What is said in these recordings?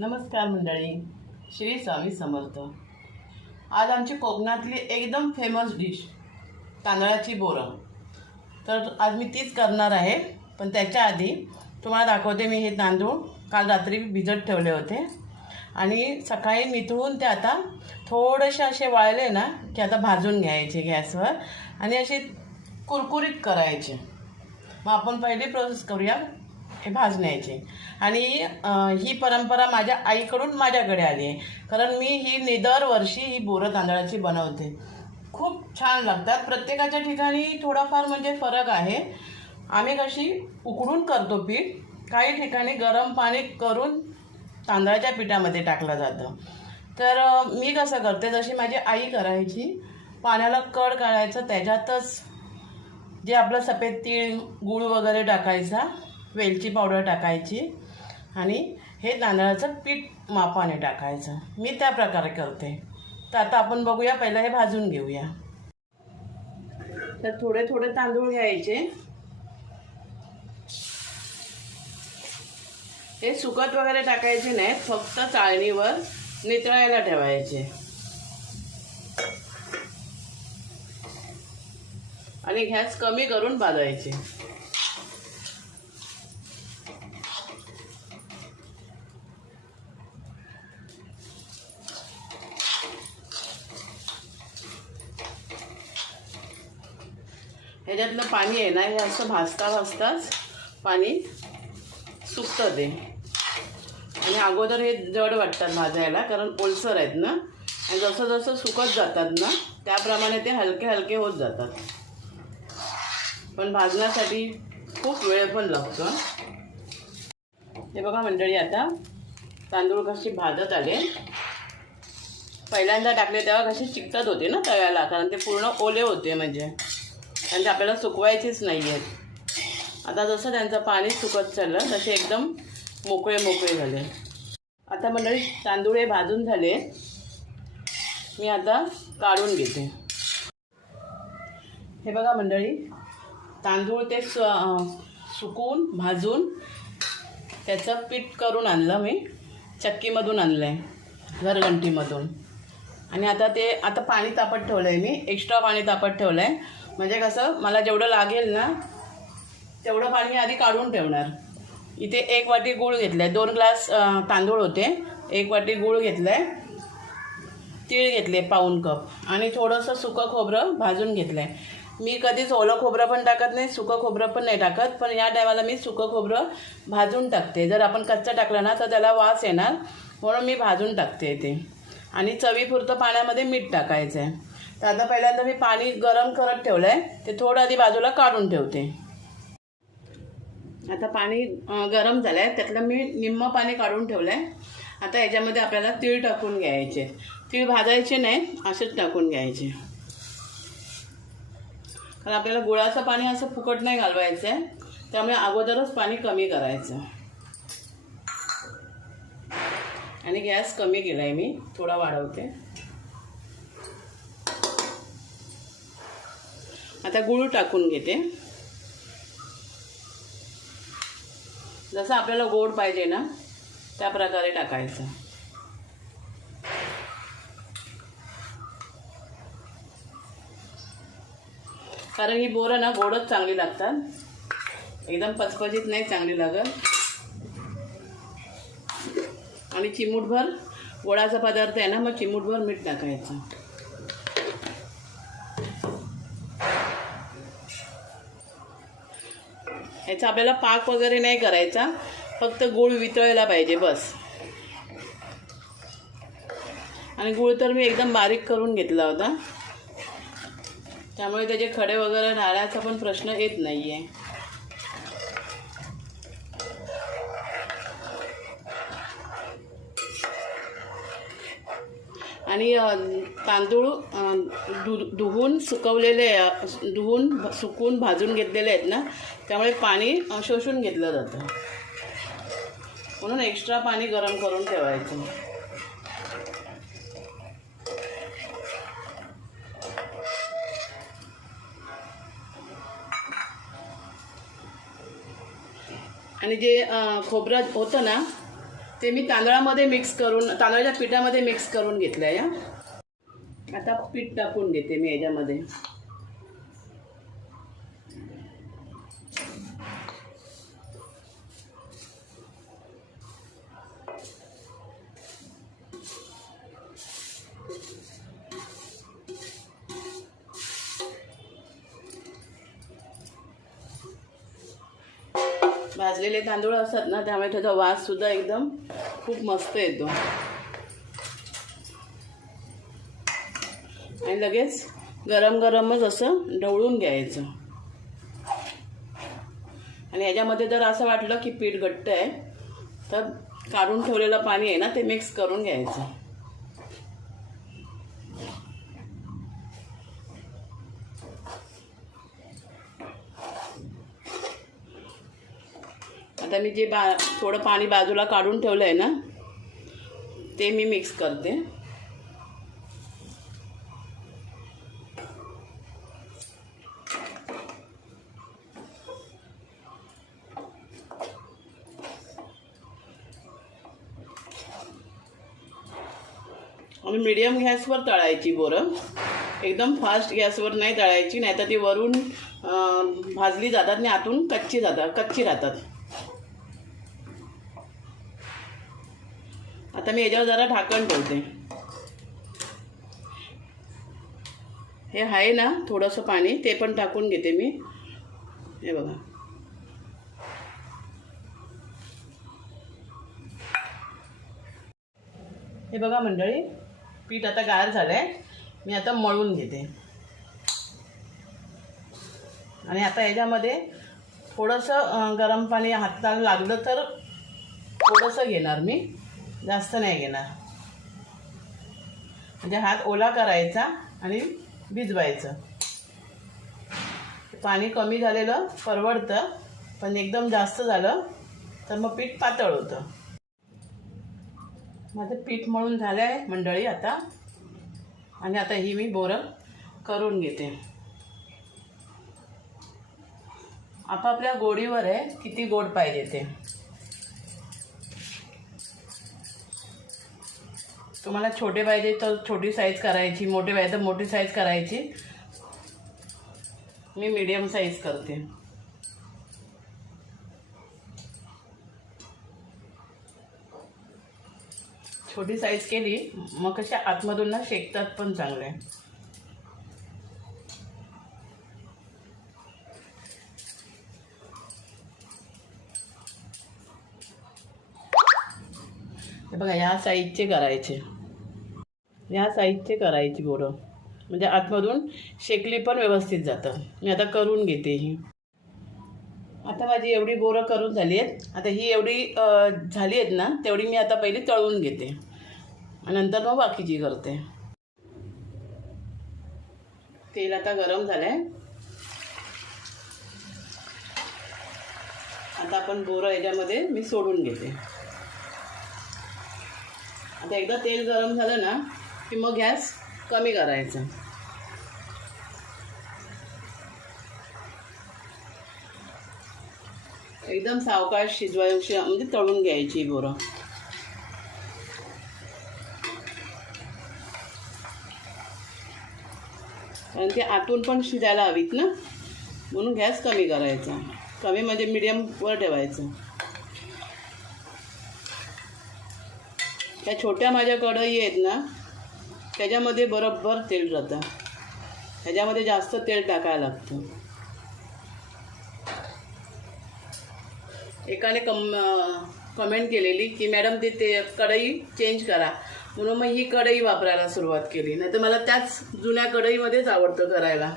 नमस्कार मंडळी. श्री स्वामी समर्थ. आज आमची कोकणातली एकदम फेमस डिश तांदळाची बोरं. तर आज मी तीच करणार आहे पण त्याच्या आधी तुम्हाला दाखवते मी हे तांदूळ. काल रात्री भिजत ठेवले होते. आणि सकाळी निथळून ते आता थोडेसे असे वाळले ना की आता भाजून घ्यायचे गॅसवर आणि असे कुरकुरीत करायचे. मग आपण पहिली प्रोसेस करूया. हे भाजण्याचे. आणि ही परंपरा माझ्या आईकडून माझ्याकडे आली आहे. कारण मी ही नि- दरवर्षी ही बोरं तांदळाची बनवते. खूप छान लागतात. प्रत्येकाच्या ठिकाणी थोडाफार म्हणजे फरक आहे. आम्ही कशी उकडून करतो पीठ काही ठिकाणी गरम पाणी करून तांदळाच्या पिठामध्ये टाकलं जातं. तर मी कसं करते जशी माझी आई करायची पाण्याला कड काढायचं त्याच्यातच जे आपलं सफेद तीळ गूळ वगैरे टाकायचा वेलची पावडर टाकायची आणि हे तांदळाचं पीठ मापाने टाकायचं. मी त्या प्रकारे करते. तर आता आपण बघूया पहिलं हे भाजून घेऊया. तर थोडे थोडे तांदूळ घ्यायचे. हे सुकत वगैरे टाकायचे नाहीत फक्त चाळणीवर नितळायला ठेवायचे. आणि गॅस कमी करून भाजायचे ह्याच्यातलं पाणी आहे ना हे असं भाजता भाजताच पाणी सुकतं ते. आणि अगोदर हे जड वाटतात भाजायला कारण ओलसर आहेत ना. आणि जसं जसं सुकत जातात ना त्याप्रमाणे ते हलके हलके होत जातात. पण भाजण्यासाठी खूप वेळ पण लागतो. हे बघा मंडळी आता तांदूळ कशी भाजत आले. पहिल्यांदा टाकले तेव्हा कसे चिकटत होते ना तव्याला कारण ते पूर्ण ओले होते म्हणजे. कारण ते आपल्याला सुकवायचेच नाही आहेत आता जसं त्यांचं पाणी सुकत चाललं तसे एकदम मोकळे मोकळे झाले. आता मंडळी तांदूळ हे भाजून झाले. मी आता काढून घेते. हे बघा मंडळी तांदूळ ते सु सुकून भाजून त्याचं पीठ करून आणलं मी. चक्कीमधून आणलं आहे घरघंटीमधून. आणि आता ते आता पाणी तापत ठेवलं आहे मी. एक्स्ट्रा पाणी तापत ठेवलं आहे म्हणजे कसं मला जेवढं लागेल ना तेवढं पाणी मी आधी काढून ठेवणार. इथे एक वाटी गूळ घेतला आहे दोन ग्लास तांदूळ होते. एक वाटी गूळ घेतलं आहे तीळ घेतले पाऊन कप. आणि थोडंसं सुकं खोबरं भाजून घेतलं आहे मी कधीच ओलं खोबरं पण टाकत नाही सुकं खोबरं पण नाही टाकत. पण या टायमाला मी सुकं खोबरं भाजून टाकते. जर आपण कच्चं टाकलं ना तर त्याला वास येणार. म्हणून मी भाजून टाकते ते आणि चवीपुरतं पाण्यामध्ये मीठ टाकायचं आहे तर आता पहिल्यांदा मी पाणी गरम करत ठेवलं आहे ते थोडं आधी बाजूला काढून ठेवते. आता पाणी गरम झालं आहे त्यातलं मी निम्म पाणी काढून ठेवलं आहे आता याच्यामध्ये आपल्याला तीळ टाकून घ्यायचे. तीळ भाजायचे नाही असेच टाकून घ्यायचे. कारण आपल्याला गुळाचं पाणी असं फुकट नाही घालवायचं आहे त्यामुळे अगोदरच पाणी कमी करायचं. आणि गॅस कमी केला आहे मी. थोडा वाढवते. आता गुळ टाकून घेते. जसं आपल्याला गोड पाहिजे ना त्या प्रकारे टाकायचं. कारण ही बोरं ना गोडच चांगली लागतात. एकदम पचपचीत नाही चांगली लागत. आणि चिमूटभर गोडाचा पदार्थ आहे ना मग चिमूटभर मीठ टाकायचं. ह्याचा आपल्याला पाक वगैरे नाही करायचा फक्त गूळ वितळायला पाहिजे बस. आणि गूळ तर मी एकदम बारीक करून घेतला होता. त्यामुळे त्याचे खडे वगैरे नारळाचा पण प्रश्न येत नाही आहे आणि तांदूळ दु धु धुवून सुकवलेले धुवून सुकून भाजून घेतलेले आहेत ना त्यामुळे पाणी शोषून घेतलं जातं. म्हणून एक्स्ट्रा पाणी गरम करून ठेवायचं. आणि जे खोबरं होतं ना ते मी तांदळामध्ये मिक्स करून तांदळाच्या पिठामध्ये मिक्स करून घेतलं आहे आता पीठ टाकून घेते मी याच्यामध्ये. भाजलेले तांदूळ असतात ना त्यामुळे त्याचा वास सुद्धा एकदम खूप मस्त येतो. आणि लगेच गरम गरमच असं ढवळून घ्यायचं. आणि ह्याच्यामध्ये जर असं वाटलं की पीठ घट्ट आहे तर काढून ठेवलेलं पाणी आहे ना ते मिक्स करून घ्यायचं. आता मी जे बा थोडं पाणी बाजूला काढून ठेवलं आहे ना ते मी मिक्स करते. आणि मीडियम गॅसवर तळायची बोरं. एकदम फास्ट गॅसवर नाही तळायची नाही तर ती वरून भाजली जातात आणि आतून कच्ची जातात कच्ची राहतात. आता मी याच्यावर जरा ढाकण ठेवते. हे आहे ना थोडंसं पाणी ते पण टाकून घेते मी. हे बघा. हे बघा मंडळी पीठ आता गार झालं आहे मी आता मळून घेते. आणि आता याच्यामध्ये थोडंसं गरम पाणी हाताला लागलं तर थोडंसं घेणार मी. जास्त नाही घेणार. म्हणजे हात ओला करायचा आणि भिजवायचं. पाणी कमी झालेलं परवडतं पण एकदम जास्त झालं तर मग पीठ पातळ होतं. माझं पीठ मळून झालं आहे मंडळी आता. आणि आता ही मी बोरं करून घेते. आपापल्या गोडीवर आहे किती गोड पाहिजे ते. तुम्हाला छोटे पाहिजे तर छोटी साईज करायची मोठे पाहिजे तर मोठी साईज करायची. मी मीडियम साईज करते. छोटी साईज केली मग कशा आतमधून ना शेकतात पण चांगले बघा ह्या साईजचे करायचे. ह्या साईजचे करायची बोरं म्हणजे आतमधून शेकली पण व्यवस्थित जातं. मी आता करून घेते ही. आता माझी एवढी बोरं करून झाली आहेत आता ही एवढी झाली आहेत ना तेवढी मी आता पहिली तळून घेते. आणि नंतर मग बाकीची करते. तेल आता गरम झालं आहे आता आपण बोरं याच्यामध्ये मी सोडून घेते. आता एकदा तेल गरम झालं ना की मग गॅस कमी करायचा. एकदम सावकाश शिजवायची म्हणजे तळून घ्यायची बोरं. कारण ते आतून पण शिजायला हवीत ना? म्हणून गॅस कमी करायचा. कमी म्हणजे मीडियमवर ठेवायचं. त्या छोट्या माझ्या कढई आहेत ना त्याच्यामध्ये बरोबर तेल जातं. त्याच्यामध्ये जास्त तेल टाकायला लागतं. एकाने कम कमेंट केलेली की मॅडम ते ते कढई चेंज करा. म्हणून मग ही कढई वापरायला सुरुवात केली. नाही तर मला त्याच जुन्या कढईमध्येच आवडतं करायला.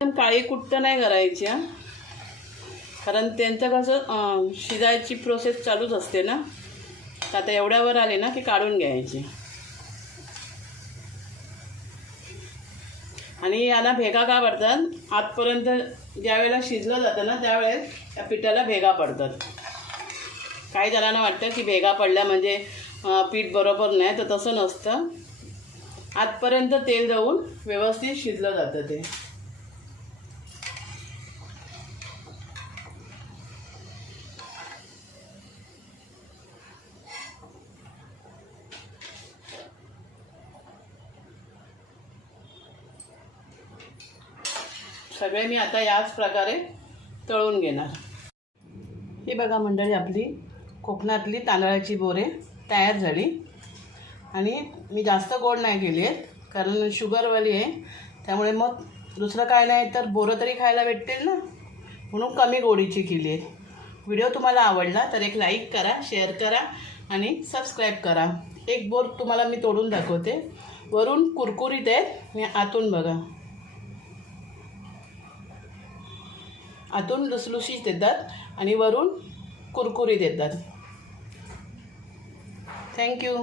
पण काळी कुट्ट नाही करायची कारण त्यांचं कसं शिजायची प्रोसेस चालूच असते ना. तर आता एवढ्यावर आले ना की काढून घ्यायची. आणि याला भेगा का पडतात? आतपर्यंत ज्यावेळेला शिजलं जातं ना त्यावेळेस त्या पिठाला भेगा पडतात. काही जणांना वाटतं की भेगा पडल्या म्हणजे पीठ बरोबर नाही तर तसं नसतं. आतपर्यंत तेल जाऊन व्यवस्थित शिजलं जातं ते. सगळे मी आता याच प्रकारे तळून घेणार. ही बघा मंडळी आपली कोकणातली तांदळाची बोरे तयार झाली. आणि मी जास्त गोड नाही केली आहेत कारण शुगरवाली आहे. त्यामुळे मग दुसरं काय नाही तर बोरं तरी खायला भेटतील ना? म्हणून कमी गोडीची केली आहे. व्हिडिओ तुम्हाला आवडला तर एक लाईक करा शेअर करा आणि सबस्क्राईब करा. एक बोर तुम्हाला मी तोडून दाखवते. वरून कुरकुरीत आहेत आणि आतून बघा. आतून लुसलुशीत देतात आणि वरून कुरकुरीत येतात थँक्यू